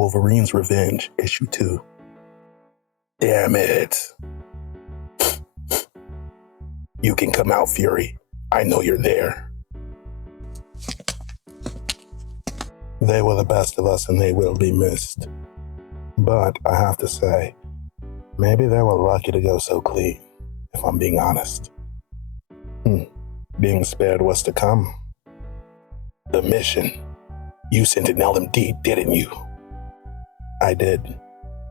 Wolverine's Revenge, Issue 2. Damn it. You can come out, Fury. I know you're there. They were the best of us and they will be missed. But I have to say, maybe they were lucky to go so clean, if I'm being honest. Being spared was to come. The mission. You sent an LMD, didn't you? I did.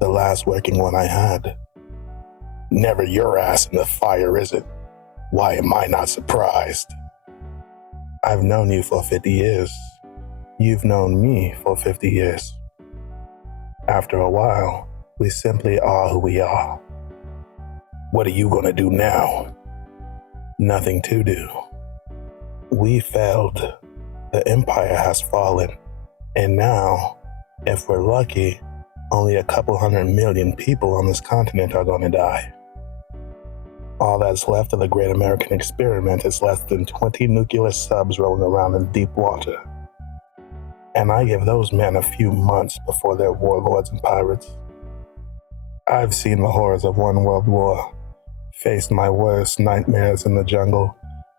The last working one I had. Never your ass in the fire, is it? Why am I not surprised? I've known you for 50 years. You've known me for 50 years. After a while, we simply are who we are. What are you gonna do now? Nothing to do. We failed. The Empire has fallen. And now, if we're lucky, only a couple 100 million people on this continent are gonna die. All that's left of the Great American Experiment is less than 20 nuclear subs rolling around in deep water. And I give those men a few months before they're warlords and pirates. I've seen the horrors of one world war, faced my worst nightmares in the jungle,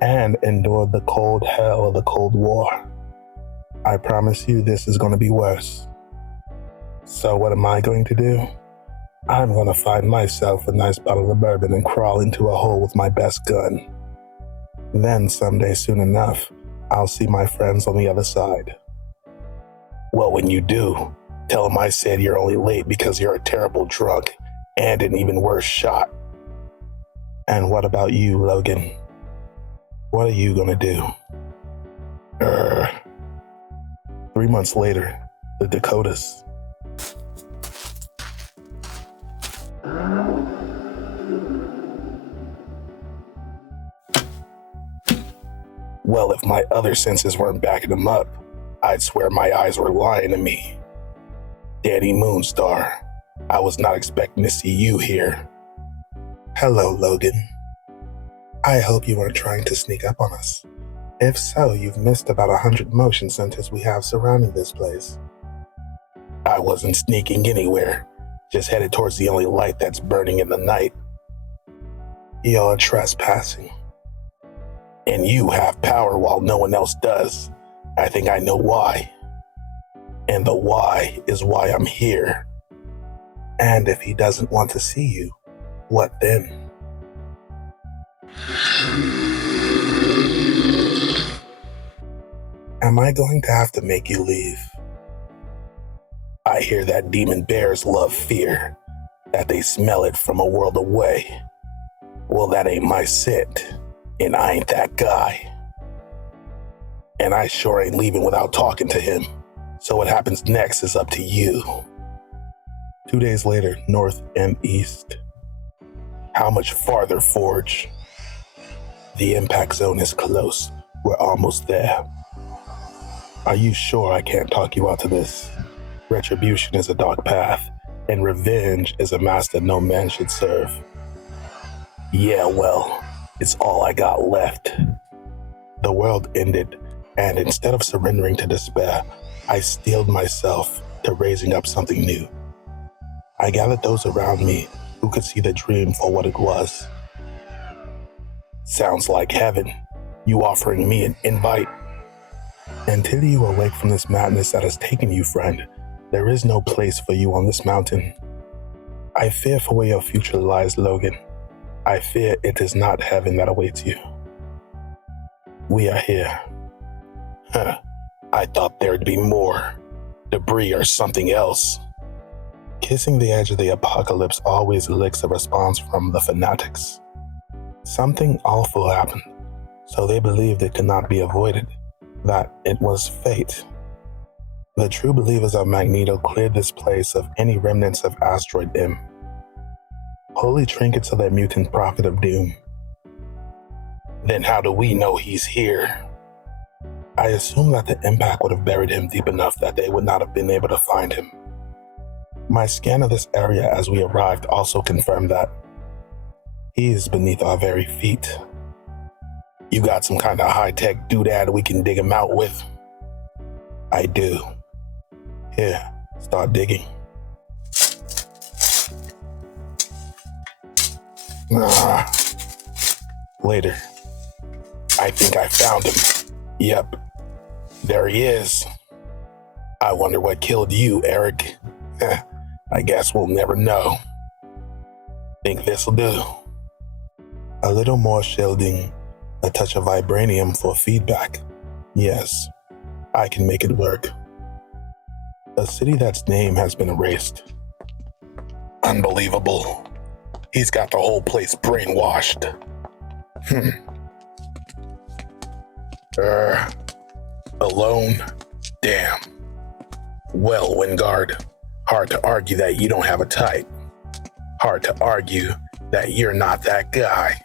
and endured the cold hell of the Cold War. I promise you this is going to be worse. So what am I going to do? I'm going to find myself a nice bottle of bourbon and crawl into a hole with my best gun. Then someday soon enough, I'll see my friends on the other side. Well, when you do, tell them I said you're only late because you're a terrible drunk and an even worse shot. And what about you, Logan? What are you going to do? 3 months later, the Dakotas. Well, if my other senses weren't backing them up, I'd swear my eyes were lying to me. Danny Moonstar, I was not expecting to see you here. Hello, Logan. I hope you weren't trying to sneak up on us. If so, you've missed about 100 motion centers we have surrounding this place. I wasn't sneaking anywhere, just headed towards the only light that's burning in the night. You're trespassing. And you have power while no one else does. I think I know why. And the why is why I'm here. And if he doesn't want to see you, what then? Am I going to have to make you leave? I hear that demon bears love fear, that they smell it from a world away. Well, that ain't my scent, and I ain't that guy. And I sure ain't leaving without talking to him. So what happens next is up to you. 2 days later, north and east. How much farther, Forge? The impact zone is close. We're almost there. Are you sure I can't talk you out of this? Retribution is a dark path, and revenge is a master no man should serve. Yeah, well, it's all I got left. The world ended, and instead of surrendering to despair, I steeled myself to raising up something new. I gathered those around me who could see the dream for what it was. Sounds like heaven, you offering me an invite. Until you awake from this madness that has taken you, friend, there is no place for you on this mountain. I fear for where your future lies, Logan. I fear it is not heaven that awaits you. We are here. I thought there'd be more. Debris or something else. Kissing the edge of the apocalypse always elicits a response from the fanatics. Something awful happened, so they believed it could not be avoided, that it was fate. The true believers of Magneto cleared this place of any remnants of Asteroid M. Holy trinkets of that mutant prophet of doom. Then how do we know he's here? I assume that the impact would have buried him deep enough that they would not have been able to find him. My scan of this area as we arrived also confirmed that. He is beneath our very feet. You got some kind of high-tech doodad we can dig him out with? I do. Here, Start digging. Later. I think I found him. Yep. There he is. I wonder what killed you, Eric. I guess we'll never know. Think this'll do. A little more shielding, a touch of vibranium for feedback. Yes, I can make it work. A city that's name has been erased. Unbelievable. He's got the whole place brainwashed. Alone? Damn. Well, Wingard, hard to argue that you don't have a type. Hard to argue that you're not that guy.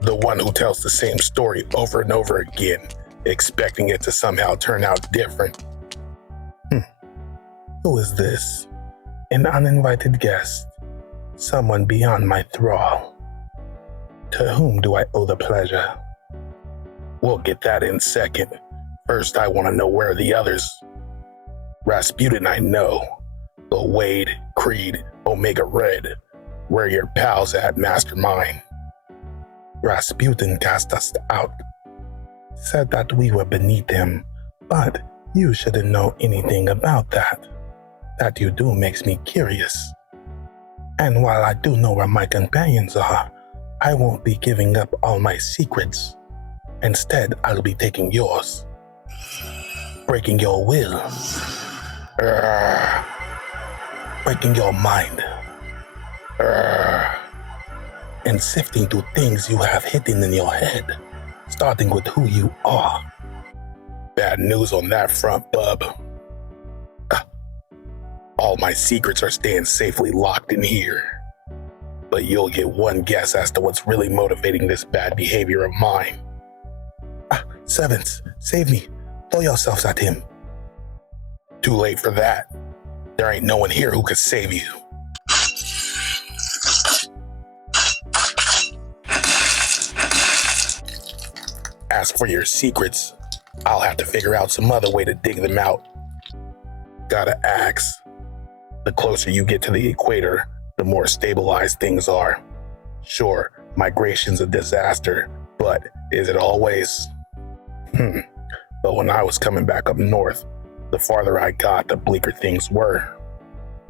The one who tells the same story over and over again, expecting it to somehow turn out different. Who is this? An uninvited guest. Someone beyond my thrall. To whom do I owe the pleasure? We'll get that in second. First, I want to know where are the others. Rasputin, I know. But Wade, Creed, Omega Red, where are your pals at, Mastermind? Rasputin cast us out. Said that we were beneath him, but you shouldn't know anything about that. That you do makes me curious. And while I do know where my companions are, I won't be giving up all my secrets. Instead, I'll be taking yours. Breaking your will. Breaking your mind. And sifting through things you have hidden in your head, starting with who you are. Bad news on that front, bub. All my secrets are staying safely locked in here. But you'll get one guess as to what's really motivating this bad behavior of mine. Sevens, save me. Throw yourselves at him. Too late for that. There ain't no one here who could save you. As for your secrets, I'll have to figure out some other way to dig them out. Gotta ask. The closer you get to the equator, the more stabilized things are. Sure, migration's a disaster, but is it always? But when I was coming back up north, the farther I got, the bleaker things were.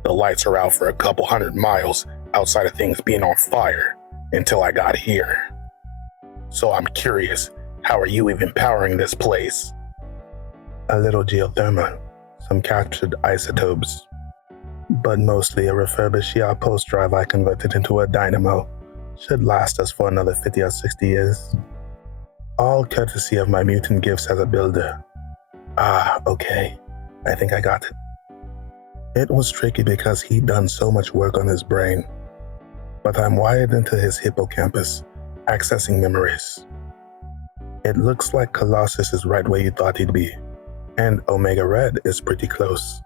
The lights are out for a couple 100 miles outside of things being on fire until I got here. So I'm curious, how are you even powering this place? A little geothermal, some captured isotopes, but mostly a refurbished post drive I converted into a dynamo. Should last us for another 50 or 60 years. All courtesy of my mutant gifts as a builder. Okay. I think I got it. It was tricky because he'd done so much work on his brain. But I'm wired into his hippocampus, accessing memories. It looks like Colossus is right where you thought he'd be, and Omega Red is pretty close.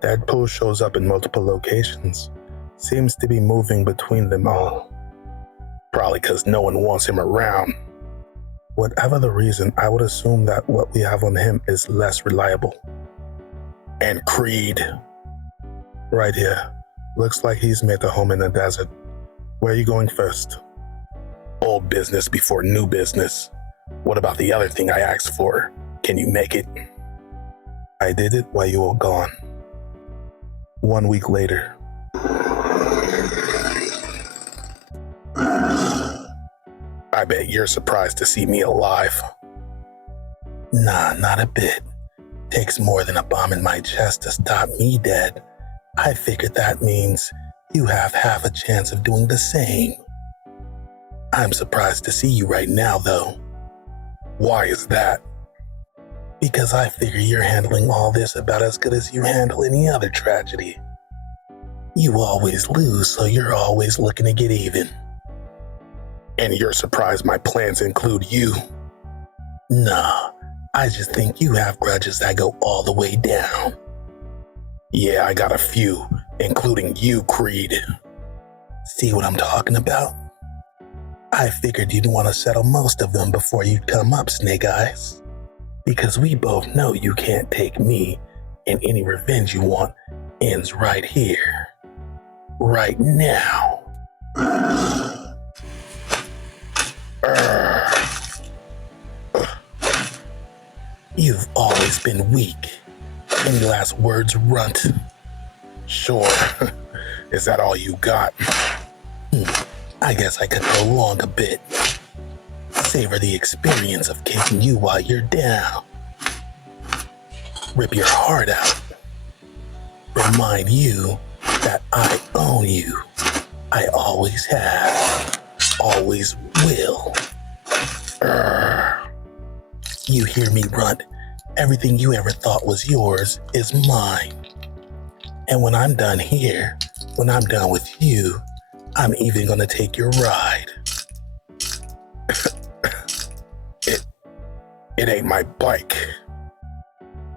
Deadpool shows up in multiple locations, seems to be moving between them all. Probably because no one wants him around. Whatever the reason, I would assume that what we have on him is less reliable. And Creed. Right here. Looks like he's made a home in the desert. Where are you going first? Old business before new business. What about the other thing I asked for? Can you make it? I did it while you were gone. 1 week later. I bet you're surprised to see me alive. Nah, not a bit. Takes more than a bomb in my chest to stop me dead. I figured that means you have half a chance of doing the same. I'm surprised to see you right now, though. Why is that? Because I figure you're handling all this about as good as you handle any other tragedy. You always lose, so you're always looking to get even. And you're surprised my plans include you? Nah, I just think you have grudges that go all the way down. Yeah, I got a few, including you, Creed. See what I'm talking about? I figured you'd want to settle most of them before you come up, Snake Eyes. Because we both know you can't take me, And any revenge you want ends right here, right now. You've always been weak. Any last words, runt? Sure. Is that all you got? I guess I could prolong a bit. Savor the experience of kicking you while you're down. Rip your heart out. Remind you that I own you. I always have. Always will. You hear me, runt? Everything you ever thought was yours is mine. And when I'm done here, when I'm done with you, I'm even gonna take your ride. It ain't my bike.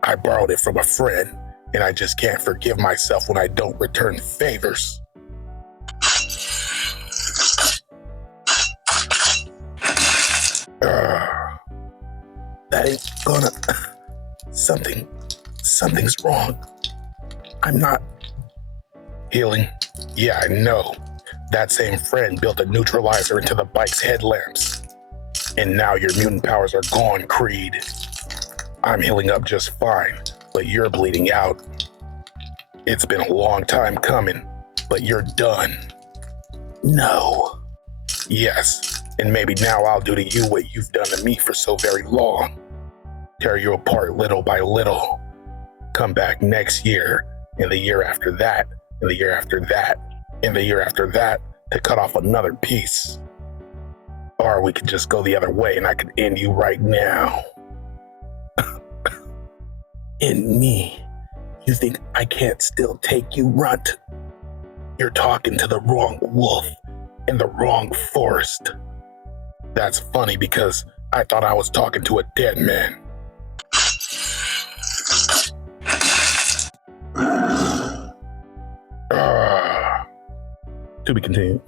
I borrowed it from a friend, and I just can't forgive myself when I don't return favors. That ain't gonna... Something's wrong. I'm not... Healing? Yeah, I know. That same friend built a neutralizer into the bike's headlamps. And now your mutant powers are gone, Creed. I'm healing up just fine, but you're bleeding out. It's been a long time coming, but you're done. No. Yes, and maybe now I'll do to you what you've done to me for so very long. Tear you apart little by little. Come back next year, and the year after that, and the year after that, and the year after that, to cut off another piece. Or we could just go the other way and I could end you right now. End me? You think I can't still take you, runt? You're talking to the wrong wolf in the wrong forest. That's funny because I thought I was talking to a dead man. To be continued.